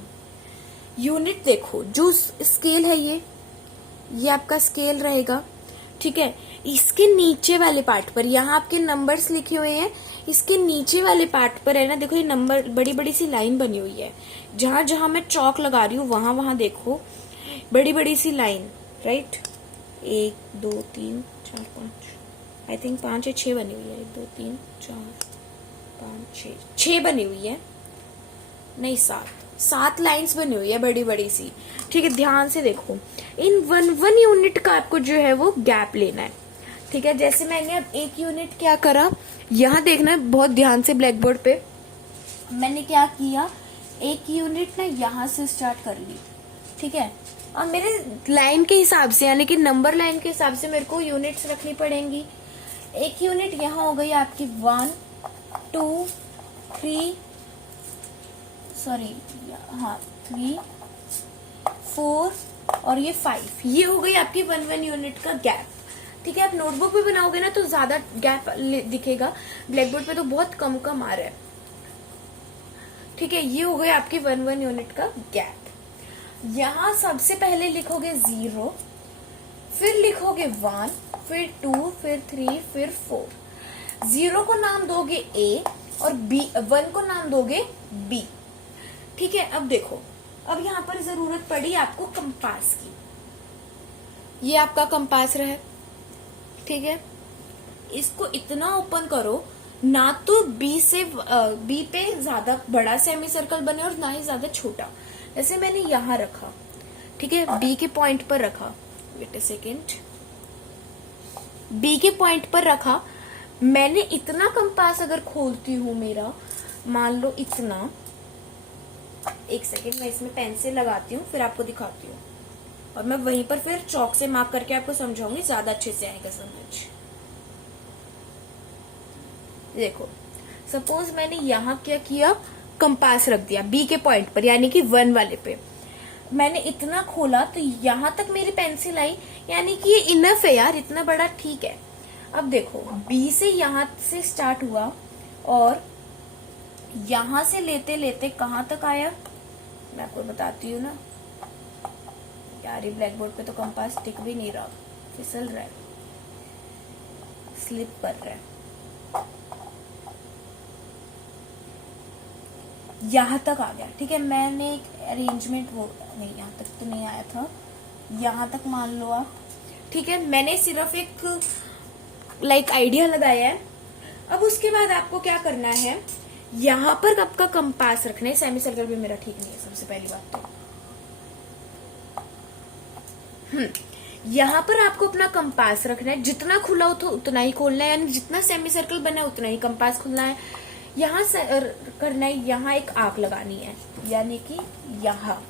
Unit देखो, जो स्केल है ये आपका स्केल रहेगा, ठीक है। इसके नीचे वाले पार्ट पर, यहाँ आपके नंबर्स लिखे हुए हैं, इसके नीचे वाले पार्ट पर है ना, देखो ये नंबर, बड़ी बड़ी सी लाइन बनी हुई है, जहां जहां मैं चौक लगा रही हूँ वहां वहां देखो बड़ी बड़ी सी लाइन, राइट। 1 2 3 4 5, आई थिंक 5 या 6 बनी हुई है। 1 2 3 4 5 6 बनी हुई है, नहीं 7 लाइंस बनी हुई है बड़ी बड़ी सी। ठीक है, ध्यान से देखो, इन 1 यूनिट का आपको जो है वो गैप लेना है। ठीक है, जैसे मैंने अब 1 यूनिट क्या करा, यहाँ देखना है बहुत ध्यान से ब्लैक बोर्ड पे। मैंने क्या किया, 1 यूनिट ना यहाँ से स्टार्ट कर ली। ठीक है, और मेरे लाइन के हिसाब से यानी कि नंबर लाइन के हिसाब से मेरे को यूनिट्स रखनी पड़ेंगी। 1 यूनिट यहाँ हो गई आपकी 1 2 3 3 4 और ये 5, ये हो गई आपकी 1 यूनिट का गैप। ठीक है, आप नोटबुक पे बनाओगे ना तो ज्यादा गैप दिखेगा, ब्लैक बोर्ड पे तो बहुत कम आ रहा है। ठीक है, ये हो गई आपकी 1 यूनिट का गैप। यहाँ सबसे पहले लिखोगे 0, फिर लिखोगे 1, फिर 2, फिर 3, फिर 4। 0 को नाम दोगे A और 1 को नाम दोगे B। ठीक है, अब देखो, अब यहाँ पर जरूरत पड़ी आपको कंपास की। ये आपका कंपास रहा। ठीक है, इसको इतना ओपन करो ना तो बी पे ज्यादा बड़ा सेमी सर्कल बने और ना ही ज्यादा छोटा। जैसे मैंने यहाँ रखा, ठीक है, बी के पॉइंट पर रखा, वेट अ सेकेंड, बी के पॉइंट पर रखा। मैंने इतना कंपास अगर खोलती हूं मेरा, मान लो इतना, एक सेकेंड मैं इसमें पेंसिल लगाती हूँ फिर आपको दिखाती हूँ, और मैं वहीं पर फिर चौक से मार्क करके आपको समझाऊंगी, ज्यादा अच्छे से आएगा समझ। देखो, सपोज मैंने यहाँ क्या किया, कंपास रख दिया बी के पॉइंट पर यानी कि 1 वाले पे। मैंने इतना खोला तो यहाँ तक मेरी पेंसिल आई, यानी कि ये इनफ है यार, इतना बड़ा ठीक है। अब देखो, बी से यहाँ से स्टार्ट हुआ और यहाँ से लेते लेते कहाँ तक आया, मैं आपको बताती हूँ ना यार, ये ब्लैक बोर्ड पे तो कंपास टिक भी नहीं रहा, फिसल रहा है, स्लिप कर रहा है। यहाँ तक आ गया। ठीक है, मैंने एक अरेंजमेंट वो नहीं, यहाँ तक तो नहीं आया था, यहाँ तक मान लो आप। ठीक है, मैंने सिर्फ एक आइडिया लगाया है। अब उसके बाद आपको क्या करना है, यहाँ पर आपका कंपास रखना है। सेमी सर्कल भी मेरा ठीक नहीं है, सबसे पहली बात तो। यहाँ पर आपको अपना कंपास रखना है, जितना खुला हो तो उतना ही खोलना है, यानी जितना सेमी सर्कल बना है उतना ही कंपास खुलना है। यहाँ से करना है, यहाँ एक आर्क लगानी है, यानी कि यहाँ।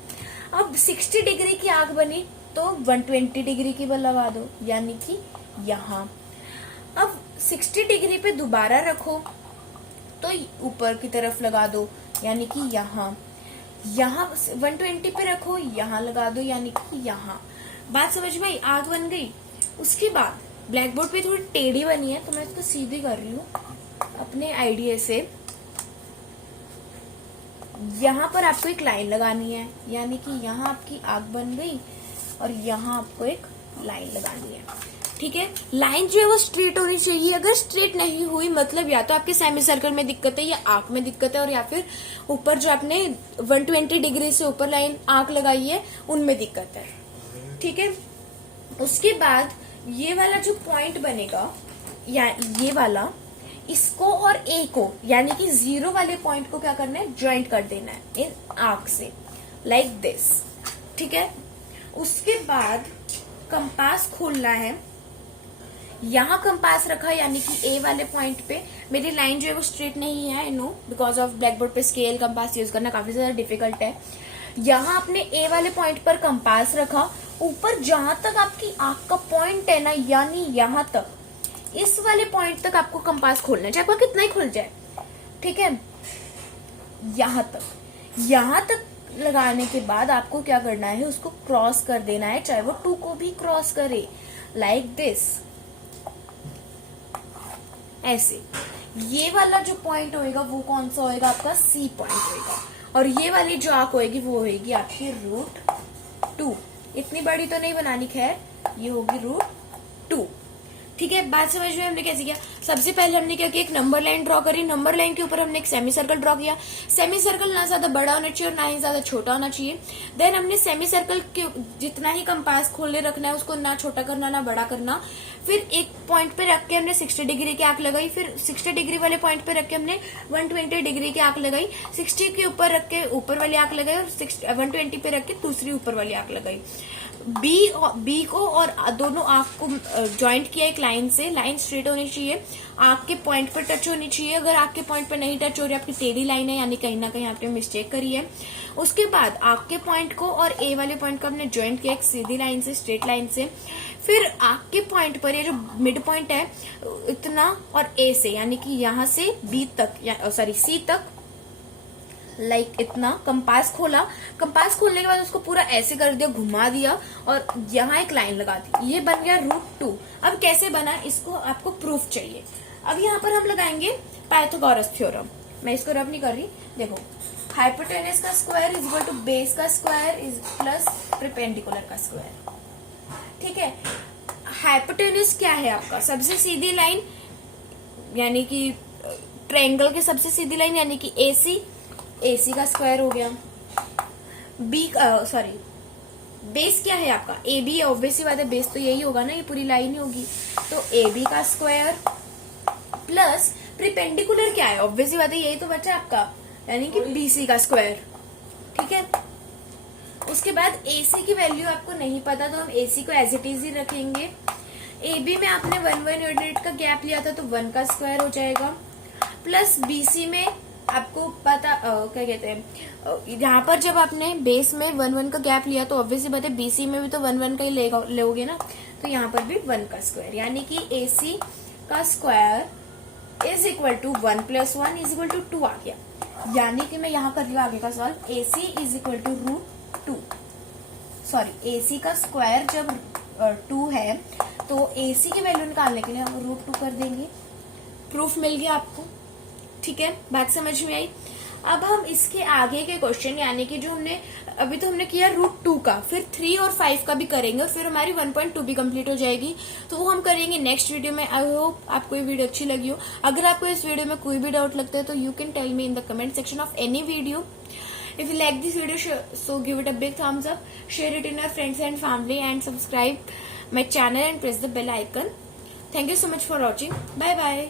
अब 60 डिग्री की आर्क बनी तो 120 डिग्री की बल लगा दो, यानी कि यहाँ। अब 60 डिग्री पे दोबारा रखो तो ऊपर की तरफ लगा दो, यानी कि यहाँ। यहाँ 120 पे रखो, यहाँ लगा दो, यानी कि यहाँ। बात समझ में आई, आग बन गई। उसके बाद ब्लैक बोर्ड पे थोड़ी टेढ़ी बनी है तो मैं इसको सीधी कर रही हूँ अपने आइडिया से। यहाँ पर आपको एक लाइन लगानी है, यानी कि यहाँ आपकी आग बन गई और यहाँ आपको एक लाइन लगानी है। ठीक है, लाइन जो है वो स्ट्रेट होनी चाहिए। अगर स्ट्रेट नहीं हुई मतलब या तो आपके सेमी सर्कल में दिक्कत है या आर्क में दिक्कत है, और या फिर ऊपर जो आपने 120 डिग्री से ऊपर लाइन आर्क लगाई है उनमें दिक्कत है। ठीक है, उसके बाद ये वाला जो पॉइंट बनेगा या ये वाला, इसको और ए को यानी कि 0 वाले पॉइंट को क्या करना है, ज्वाइंट कर देना है इन आर्क से, लाइक दिस। ठीक है, उसके बाद कंपास खोलना है। यहाँ कंपास रखा यानी कि ए वाले पॉइंट पे। मेरी लाइन जो है वो स्ट्रेट नहीं है, I know, because of black board पे स्केल कंपास यूज करना काफी ज्यादा डिफिकल्ट है। यहाँ आपने ए वाले पॉइंट पर कंपास रखा, ऊपर जहां तक आपकी आंख का पॉइंट है ना, यानी यहाँ तक, इस वाले पॉइंट तक आपको कंपास खोलना है, चाहे आपका कितना ही खुल जाए। ठीक है, यहाँ तक लगाने के बाद आपको क्या करना है, उसको क्रॉस कर देना है, चाहे वो 2 को भी क्रॉस करे, लाइक दिस, ऐसे। ये वाला जो पॉइंट होएगा वो कौन सा होएगा, आपका सी पॉइंट होएगा, और ये वाली जो आर्क होएगी वो होएगी आपकी √2। इतनी बड़ी तो नहीं बनानी, खैर ये होगी √2। ठीक है, बात समझ में हमने कैसे किया। सबसे पहले हमने क्या किया, एक नंबर लाइन ड्रॉ करी, नंबर लाइन के ऊपर हमने एक सेमी सर्कल ड्रॉ किया। सेमी सर्कल ना ज्यादा बड़ा होना चाहिए और ना ही ज्यादा छोटा होना चाहिए। देन हमने सेमी सर्कल के जितना ही कंपास खोले रखना है उसको ना छोटा करना ना बड़ा करना। फिर एक पॉइंट पे रख के हमने 60 डिग्री की आंख लगाई, फिर 60 डिग्री वाले पॉइंट पे रख के हमने 120 डिग्री की आंख लगाई, 60 के ऊपर रख के ऊपर वाली आंख लगाई और 120 पे रख के दूसरी ऊपर वाली आंख लगाई। बी को और दोनों आंख को ज्वाइंट किया एक लाइन से। लाइन स्ट्रेट होनी चाहिए, आंख के पॉइंट पर टच होनी चाहिए। अगर आंख के पॉइंट पर नहीं टच हो रही, आपकी टेढ़ी लाइन है, यानी कहीं ना कहीं आपने मिस्टेक करी है। उसके बाद आंख के पॉइंट को और ए वाले पॉइंट को हमने ज्वाइंट किया एक सीधी लाइन से, स्ट्रेट लाइन से। फिर आंख के पॉइंट पर ये जो मिड पॉइंट है इतना और ए से, यानी कि यहां से बी तक सी तक लाइक इतना कंपास खोला। कंपास खोलने के बाद उसको पूरा ऐसे कर दिया, घुमा दिया और यहाँ एक लाइन लगा दी। ये बन गया √2। अब कैसे बना, इसको आपको प्रूफ चाहिए। अब यहाँ पर हम लगाएंगे पाइथागोरस थ्योरम। मैं इसको रब नहीं कर रही, देखो हाइपोटेनस का square is equal to base का स्क्वायर इज प्लस परपेंडिकुलर का स्क्वायर। ठीक है, हाइपोटेनस क्या है आपका, सबसे सीधी लाइन यानी कि ट्रायंगल की सबसे सीधी लाइन यानी कि AC का स्क्वायर हो गया। बेस क्या है आपका, AB है, ऑब्वियसली बात है बेस तो यही होगा ना, ये पूरी लाइन ही होगी। तो AB का स्क्वायर प्लस परपेंडिकुलर क्या है, ऑब्वियसली बात है यही तो बचा आपका, यानी कि BC का स्क्वायर। ठीक है, उसके बाद AC की वैल्यू आपको नहीं पता तो हम AC को एज इट इज ही रखेंगे। AB में आपने 1 यूनिट का गैप लिया था तो 1 का स्क्वायर हो जाएगा, प्लस BC में आपको पता क्या कहते हैं, यहाँ पर जब आपने बेस में 1 का गैप लिया तो ऑब्वियसली बात है BC में भी तो 1 का ही लोगे ना, तो यहाँ पर भी 1 का स्क्वायर, यानी कि AC का square is equal to 1 + 1 is equal to 2 आ गया। यानी कि मैं यहाँ कर रही हूँ आगे का सवाल, AC is equal to √2। AC का स्क्वायर जब 2 है तो AC की वैल्यू निकालने के लिए हम √2 कर देंगे। प्रूफ मिल गया आपको। ठीक है, बात समझ में आई। अब हम इसके आगे के क्वेश्चन यानी कि जो हमने अभी तो हमने किया √2 का, फिर 3 और 5 का भी करेंगे और फिर हमारी 1.2 भी कंप्लीट हो जाएगी। तो वो हम करेंगे नेक्स्ट वीडियो में। आई होप आपको ये वीडियो अच्छी लगी हो। अगर आपको इस वीडियो में कोई भी डाउट लगता है तो you can tell me in the comment section of any video. If you like this video, so give it a big thumbs up, share it in your friends and family, and subscribe my channel and press the bell icon. Thank you so much for watching. Bye bye.